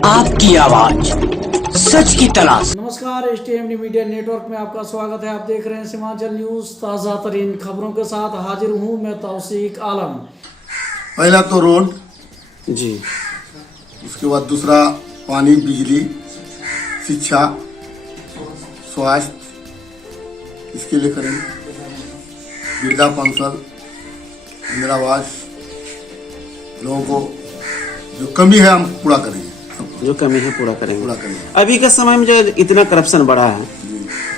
आपकी आवाज, सच की तलाश। नमस्कार, एसटीएमडी मीडिया नेटवर्क में आपका स्वागत है। आप देख रहे हैं सीमांचल न्यूज। ताज़ा तरीन खबरों के साथ हाजिर हूं मैं तौसीक आलम। पहला तो रोड जी, उसके बाद दूसरा पानी, बिजली, शिक्षा, स्वास्थ्य, इसके लिए करेंगे। वृद्धा पेंशन, इंदिरा आवास, लोगों को जो कमी है हम पूरा करेंगे। जो कमी है पूरा करेंगे। करेंगे। अभी के समय में जो इतना करप्शन बढ़ा है,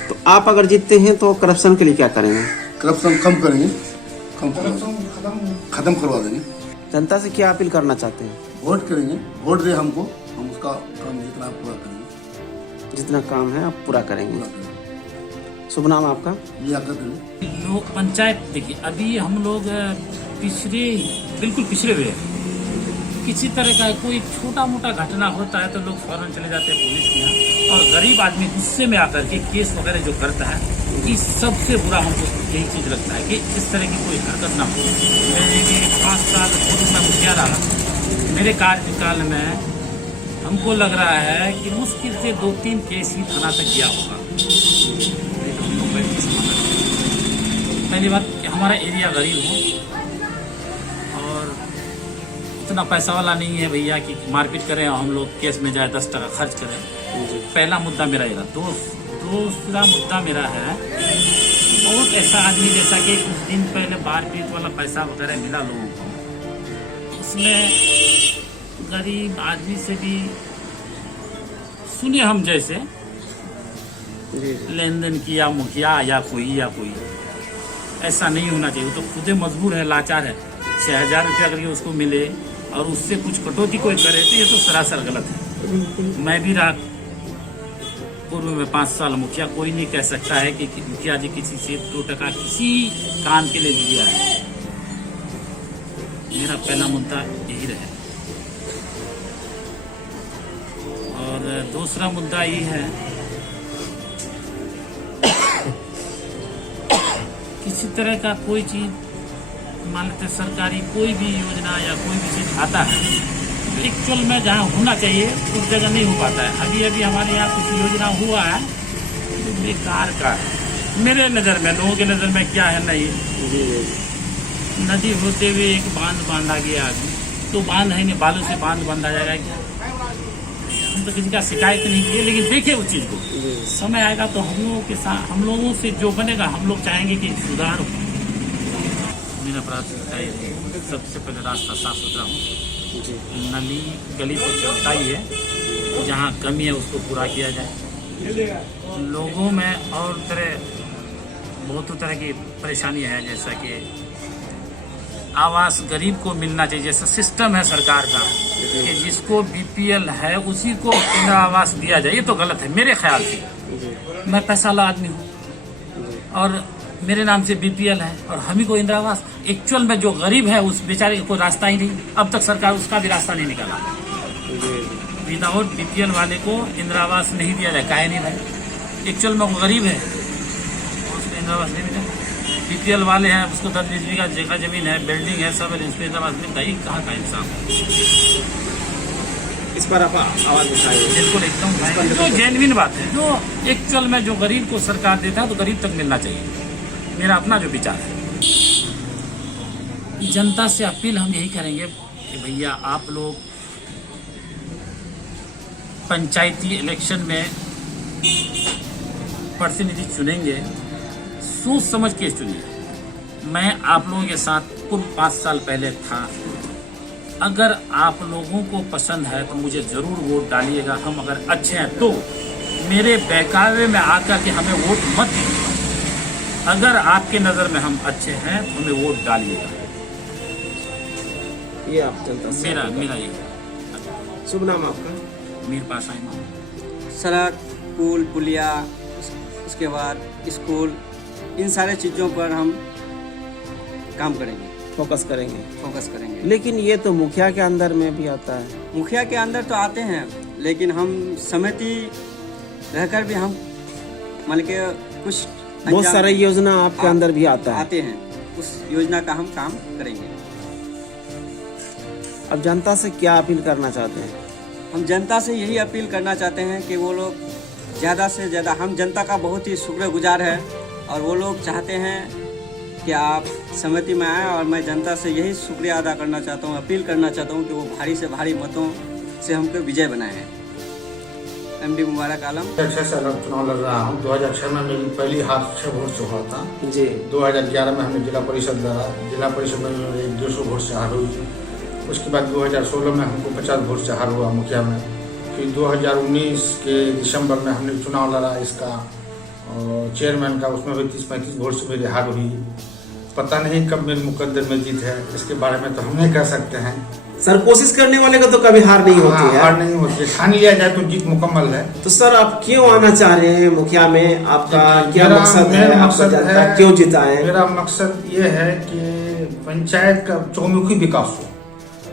तो आप अगर जीतते हैं तो करप्शन के लिए क्या करेंगे? करप्शन कम करेंगे, खत्म करवा देंगे। जनता से क्या अपील करना चाहते हैं? वोट करेंगे, वोट दे हमको, हम उसका काम जितना पूरा करेंगे। जितना काम है आप पूरा करेंगे। पूरा करेंगे। शुभ नाम आपका? लियाकत अली। लोग पंचायत देखिए, अभी हम लोग बिल्कुल पिछड़े हुए हैं। किसी तरह का कोई छोटा मोटा घटना होता है तो लोग फौरन चले जाते हैं पुलिस के यहाँ, और गरीब आदमी गुस्से में आकर के केस वगैरह जो करता है, कि सबसे बुरा हमको यही चीज़ लगता है कि इस तरह की कोई हरकत ना हो। मैंने 5 साल मैं मुखिया रहा, मेरे कार्यकाल में हमको लग रहा है कि मुश्किल से 2-3 केस ही थाना तक गया होगा। पहली बात कि हमारा एरिया गरीब हो और इतना पैसा वाला नहीं है भैया कि मारपीट करें और हम लोग केस में जाए 10 टका खर्च करें। पहला मुद्दा मेरा ये रहा। दूसरा मुद्दा मेरा है, बहुत ऐसा आदमी जैसा कि कुछ दिन पहले मारपीट वाला पैसा वगैरह मिला लोगों को, उसमें गरीब आदमी से भी सुने हम जैसे लेन देन किया मुखिया या कोई ऐसा नहीं होना चाहिए। वो तो खुदे मजबूर है, लाचार है। 6,000 रुपया अगर उसको मिले और उससे कुछ कटौती कोई करे तो ये तो सरासर गलत है। मैं भी रहा पूर्व में 5 साल मुखिया, कोई नहीं कह सकता है कि मुखिया जी किसी से 2 टका किसी काम के लिए दिया है। मेरा पहला मुद्दा यही रहे। और दूसरा मुद्दा ये है, किसी तरह का कोई चीज मान लेते सरकारी कोई भी योजना या कोई भी चीज आता है तो एक्चुअल में जहाँ होना चाहिए उस जगह नहीं हो पाता है। अभी हमारे यहाँ कुछ योजना हुआ है तो बेकार का है मेरे नज़र में। लोगों के नज़र में क्या है, नहीं नदी होते हुए एक बांध बांधा गया, तो बांध है नहीं, बालू से बांध बांधा जाएगा क्या? हम तो किसी का शिकायत नहीं किए, लेकिन देखे उस चीज़ को। समय आएगा तो हम लोगों के साथ, हम लोगों से जो बनेगा, हम लोग चाहेंगे कि सुधार हो। मेरा प्राथमिकता है सबसे पहले रास्ता साफ सुथरा हो, नली गली तो चलता ही है, जहाँ कमी है उसको पूरा किया जाए। लोगों में और बहुत तरह की परेशानी है, जैसा कि आवास गरीब को मिलना चाहिए। जैसा सिस्टम है सरकार का कि जिसको बीपीएल है उसी को इंदिरा आवास दिया जाए, ये तो गलत है मेरे ख्याल से। मैं पैसा वाला आदमी हूँ और मेरे नाम से बीपीएल है और हम ही को इंदिरा आवास। एक्चुअल में जो गरीब है उस बेचारे को रास्ता ही नहीं, अब तक सरकार उसका भी रास्ता नहीं निकाला। विदाउट बीपीएल वाले को इंदिरा आवास नहीं दिया जाए, काहे नहीं भाई? एक्चुअल में वो गरीब है, उसको इंदिरा आवास नहीं मिला। बीपीएल वाले हैं, उसको 10-20 बीघा जगह जमीन है, बिल्डिंग है, सब है, इंदिरा आवास मिलता है। कहाँ का इंसाफ? इस पर आप आवाज उठाइए। बिल्कुल एकदम जो जेन्युइन बात है, जो एक्चुअल में जो गरीब को सरकार देता है तो गरीब तक मिलना चाहिए। मेरा अपना जो विचार है, जनता से अपील हम यही करेंगे कि भैया आप लोग पंचायती इलेक्शन में प्रतिनिधि चुनेंगे, सोच समझ के चुनिए। मैं आप लोगों के साथ पूर्व 5 साल पहले था। अगर आप लोगों को पसंद है तो मुझे ज़रूर वोट डालिएगा। हम अगर अच्छे हैं तो मेरे बहकावे में आकर के हमें वोट मत दीजिए। अगर आपके नज़र में हम अच्छे हैं तो हमें वोट डालिएगा। ये आप जनता से मेरा ये। शुभ नाम आपका? मीर पाशा इमाम। सड़क, पुल, पुलिया, उसके बाद स्कूल, इन सारे चीज़ों पर हम काम करेंगे, फोकस करेंगे। लेकिन लेकिन ये तो मुखिया के अंदर में भी आता है। मुखिया के अंदर तो आते हैं, लेकिन हम समिति रहकर भी हम मान के कुछ बहुत सारे योजना आपके अंदर भी आता है। आते हैं, उस योजना का हम काम करेंगे। अब जनता से क्या अपील करना चाहते हैं? हम जनता से यही अपील करना चाहते हैं कि वो लोग ज़्यादा से ज़्यादा, हम जनता का बहुत ही शुक्रगुजार है और वो लोग चाहते हैं कि आप समिति में आएँ, और मैं जनता से यही शुक्रिया अदा करना चाहता हूँ, अपील करना चाहता हूँ कि वो भारी से भारी मतों से हमको विजय बनाएं। एमडी मुबारक आलम। 2006 से अलग चुनाव लड़ रहा हूँ। 2006 में मेरी पहली हार 6 वोट से हुआ था जी। 2011 में हमने जिला परिषद लड़ा, जिला परिषद में 150 वोट से हार हुई। उसके बाद 2016 में हमको 50 वोट से हार हुआ मुखिया में। फिर 2019 के दिसंबर में हमने चुनाव लड़ा इसका चेयरमैन का, उसमें भी 30-35 वोट से मेरी हार हुई। पता नहीं कब मेरे मुकद्दर में जीत है, इसके बारे में तो हम नहीं कह सकते हैं। सर कोशिश करने वाले का तो कभी हार नहीं होती है। हार नहीं होती है, ठान लिया जाए तो जीत मुकम्मल है। तो सर आप क्यों आना चाह रहे हैं मुखिया में? आपका क्या मकसद है? मेरा आपका मकसद जनता है, क्यों जिताए? मेरा मकसद ये है कि पंचायत का चौमुखी विकास हो।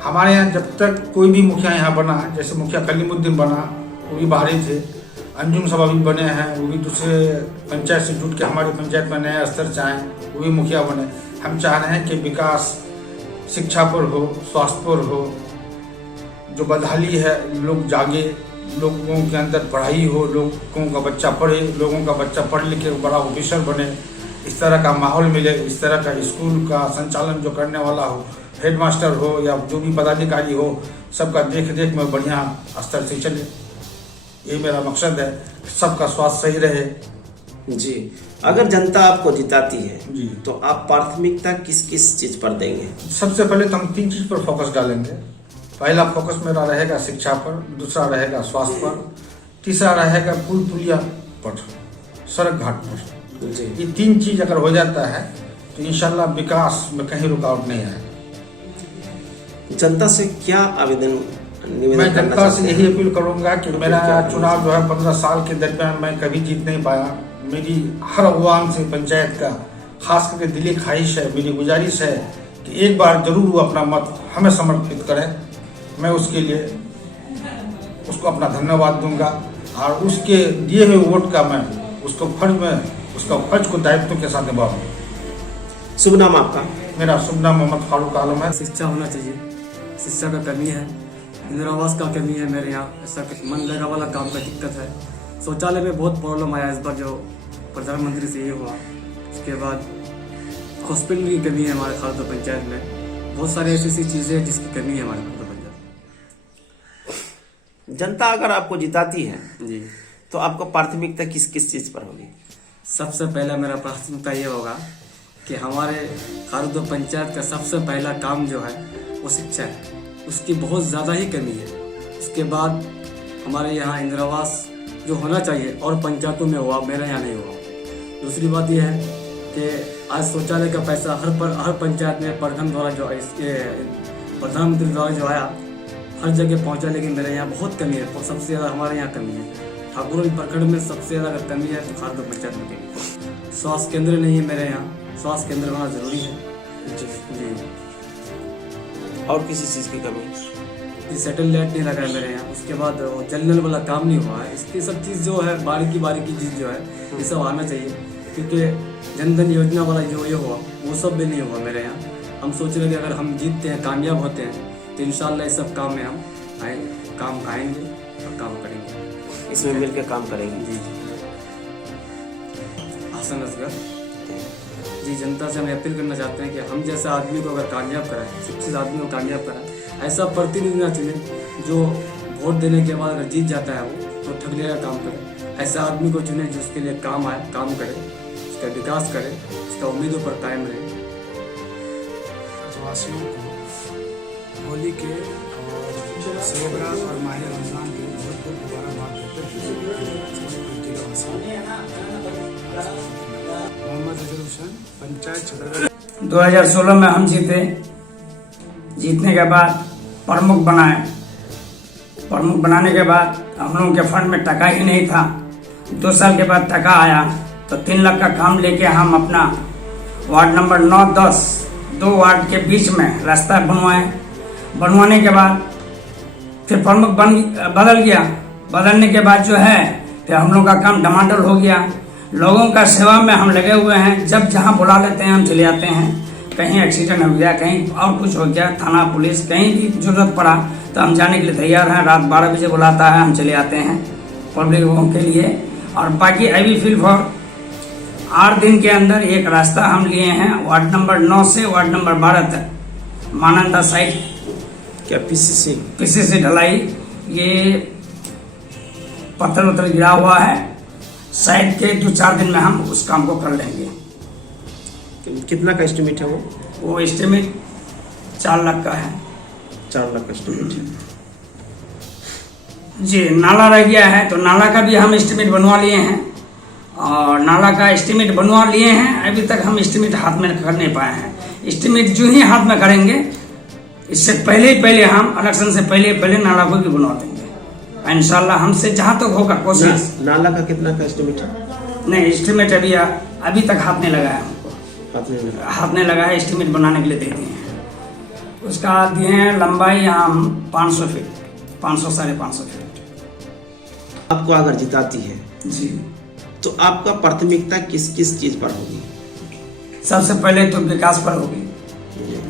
हमारे यहाँ जब तक कोई भी मुखिया यहाँ बना, जैसे मुखिया कलीमुद्दीन बना, वो भी बाहरी थे, अंजुम साहब अभी बने हैं, वो भी दूसरे पंचायत से जुट के हमारी पंचायत में नया स्तर चाहें, वो भी मुखिया बने। हम चाह रहे हैं कि विकास शिक्षा पर हो, स्वास्थ्य पर हो, जो बदहाली है लोग जागे, लोगों के अंदर पढ़ाई हो, लोगों का बच्चा पढ़े, लोगों का बच्चा पढ़ लिख के बड़ा ऑफिसर बने, इस तरह का माहौल मिले, इस तरह का स्कूल का संचालन जो करने वाला हो, हेडमास्टर हो या जो भी पदाधिकारी हो, सबका देख रेख में बढ़िया स्तर से चले। यही मेरा मकसद है, सबका स्वास्थ्य सही रहे। जी, अगर जनता आपको जिताती है जी, तो आप प्राथमिकता किस किस चीज पर देंगे? सबसे पहले तो हम 3 चीज पर फोकस डालेंगे। पहला फोकस मेरा रहेगा शिक्षा पर, दूसरा रहेगा स्वास्थ्य पर, तीसरा रहेगा पुल पुलिया पर, सड़क घाट पर। जी, ये 3 चीज अगर हो जाता है तो इंशाल्लाह विकास में कहीं रुकावट नहीं आएगा। जनता से क्या निवेदन मैं करना जनता से चाहते यही हैं? अपील करूंगा कि मेरा चुनाव जो है 15 साल के दरमियान मैं कभी जीत नहीं पाया। मेरी हर अवाम से पंचायत का खास करके दिली ख्वाहिश है, मेरी गुजारिश है कि एक बार जरूर वो अपना मत हमें समर्पित करें। मैं उसके लिए उसको अपना धन्यवाद दूंगा और उसके दिए हुए वोट का मैं उसका फर्ज को दायित्व के साथ निभाऊंगा। शुभ नाम आपका? मेरा शुभ नाम मोहम्मद फारूक आलम है। शिक्षा होना चाहिए, शिक्षा का कमी है, इंदिरा आवास का कमी है मेरे यहाँ, ऐसा मनरेगा वाला काम का दिक्कत है, शौचालय में बहुत प्रॉब्लम आया इस बार जो प्रधानमंत्री से ये हुआ। उसके बाद हॉस्पिटल की कमी है हमारे खालसा पंचायत में, बहुत सारी ऐसी चीज़ें हैं जिसकी कमी है हमारे खालसा पंचायत। जनता अगर आपको जिताती है जी, तो आपको प्राथमिकता किस किस चीज पर होगी? सबसे पहला मेरा प्राथमिकता ये होगा कि हमारे खालसा पंचायत का सबसे पहला काम जो है वो शिक्षा है, उसकी बहुत ज़्यादा ही कमी है। उसके बाद हमारे यहाँ इंदिरा आवास जो होना चाहिए और पंचायतों में हुआ, मेरे यहाँ नहीं हुआ। दूसरी बात यह है कि आज शौचालय का पैसा हर पंचायत में प्रखंड द्वारा जो इसके प्रधानमंत्री द्वारा जो आया हर जगह पहुँचा, लेकिन मेरे यहाँ बहुत कमी है। और सबसे ज़्यादा हमारे यहाँ कमी है, ठाकुर प्रखंड में सबसे ज़्यादा अगर कमी है तो खालसा पंचायत में कमी। स्वास्थ्य केंद्र नहीं है मेरे यहाँ, स्वास्थ्य केंद्र होना ज़रूरी है। जी, और किसी चीज की कमी? सैटेलाइट नहीं लगा है मेरे यहाँ। उसके बाद जल नल वाला काम नहीं हुआ है। इसकी सब चीज़ जो है बारीकी चीज़ जो है ये सब आना चाहिए, क्योंकि जनधन योजना वाला जो ये हुआ वो सब भी नहीं हुआ मेरे यहाँ। हम सोच रहे थे अगर हम जीतते हैं, कामयाब होते हैं तो इंशाल्लाह इस सब काम में हम काम आएंगे और काम करेंगे, इसमें मिलकर काम करेंगे। जी हसन असगर जी, जनता से हम अपील करना चाहते हैं कि हम जैसे आदमी को अगर कामयाब कराएं, शिक्षित आदमी को कामयाब कराएं, ऐसा प्रतिनिधि ना चुने जो वोट देने के बाद अगर जीत जाता है वो तो ठगने का काम करे। ऐसा आदमी को चुने जो उसके लिए काम आए, काम करे, उसका विकास करे, उसका उम्मीदों पर कायम रहे। वासियों को होली के और सेबरा और माह रमजान के बहुत बहुत मुबारकबाद देते हैं। मोहम्मद अजहर हुसैन, पंचायत छतरगढ़। 2016 में हम जीते, जीतने के बाद प्रमुख बनाए। प्रमुख बनाने के बाद हम लोगों के फंड में टका ही नहीं था। 2 साल के बाद टका आया तो 3 लाख का काम लेके हम अपना वार्ड नंबर 9, 10 2 वार्ड के बीच में रास्ता बनवाए। बनवाने के बाद फिर प्रमुख बदल गया। बदलने के बाद जो है फिर हम लोग का काम डमाडोल हो गया। लोगों का सेवा में हम लगे हुए हैं, जब जहाँ बुला लेते हैं हम चले आते हैं। कहीं एक्सीडेंट हो गया, कहीं और कुछ हो गया, थाना पुलिस कहीं भी जरूरत पड़ा तो हम जाने के लिए तैयार हैं। रात 12 बजे बुलाता है, हम चले आते हैं पब्लिक के लिए। और बाकी आई विल फील फॉर 8 दिन के अंदर एक रास्ता हम लिए हैं वार्ड नंबर 9 से वार्ड नंबर 12 तक मानंदा साइड क्या पीसीसी ढलाई, ये पत्थर उत्तर गिरा हुआ है साइड के 2-4 दिन में हम उस काम को कर लेंगे। कितना का एस्टिमेट है वो एस्टिमेट 4 लाख का है। 4 लाख का एस्टिमेट है जी। नाला रह गया है तो नाला का भी हम एस्टिमेट बनवा लिए हैं, और नाला का एस्टिमेट बनवा लिए हैं। अभी तक हम एस्टिमेट हाथ में कर नहीं पाए हैं। एस्टिमेट जो ही हाथ में करेंगे, इससे पहले हम इलेक्शन से पहले नाला को भी बनवा देंगे इंशाल्लाह। हमसे जहाँ तक होगा कोशिश। नाला का कितना का एस्टिमेट है? नहीं, एस्टिमेट अभी तक हाथ नहीं लगाया हमको, हाथ नहीं लगाया। एस्टिमेट बनाने के लिए दे दिए हैं। उसका दिए हैं लंबाई हम 500 फीट, 500 साढ़े 500 फीट। आपको अगर जिताती है जी तो आपका प्राथमिकता किस किस चीज पर होगी? सबसे पहले तो विकास पर होगी।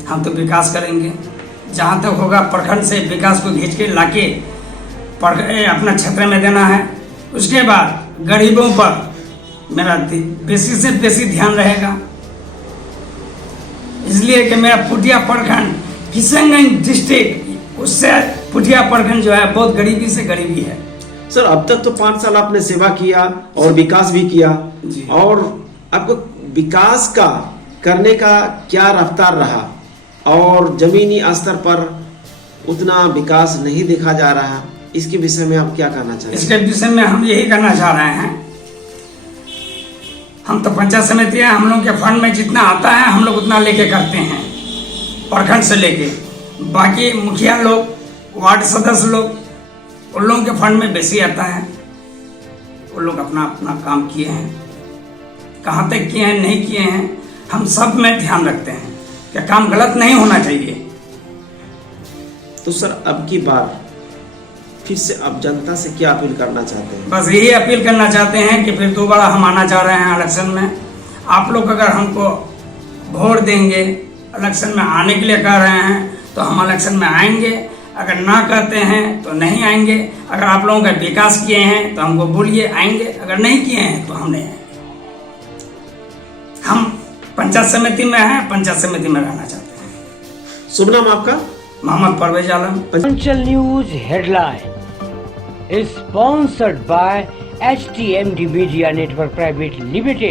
हम तो विकास करेंगे, जहाँ तक होगा प्रखंड से विकास को खींच के लाके अपना क्षेत्र में देना है। उसके बाद गरीबों पर मेरा बेसी से बेसी ध्यान रहेगा, इसलिए कि मेरा पुटिया प्रखंड किशनगंज डिस्ट्रिक्ट, उससे पुटिया प्रखंड जो है बहुत गरीबी से गरीबी है। सर, अब तक तो 5 साल आपने सेवा किया और विकास भी किया, और आपको विकास का करने का क्या रफ्तार रहा, और जमीनी स्तर पर उतना विकास नहीं देखा जा रहा, इसके विषय में आप क्या कहना चाहते हैं? इसके विषय में हम यही कहना चाह रहे हैं, हम तो पंचायत समिति है, हम लोग के फंड में जितना आता है हम लोग उतना लेके करते हैं, प्रखंड से लेके। बाकी मुखिया लोग, वार्ड सदस्य लोग, उन लोगों के फंड में बेसी आता है। वो लोग अपना अपना काम किए हैं, कहाँ तक किए हैं नहीं किए हैं, हम सब में ध्यान रखते हैं कि काम गलत नहीं होना चाहिए। तो सर, अब की बार फिर से अब जनता से क्या अपील करना चाहते हैं? बस यही अपील करना चाहते हैं कि फिर दोबारा हम आना चाह रहे हैं इलेक्शन में। आप लोग अगर हमको वोट देंगे, इलेक्शन में आने के लिए कह रहे हैं तो हम इलेक्शन में आएंगे, अगर ना कहते हैं तो नहीं आएंगे। अगर आप लोगों का विकास किए हैं तो हमको बोलिए, आएंगे। अगर नहीं किए हैं तो हम नहीं आएंगे। हम पंचायत समिति में हैं, पंचायत समिति में रहना चाहते हैं। शुभ नाम आपका? Mohammad Parvez Alam. Panchal news headline sponsored by HTMD media network private limited.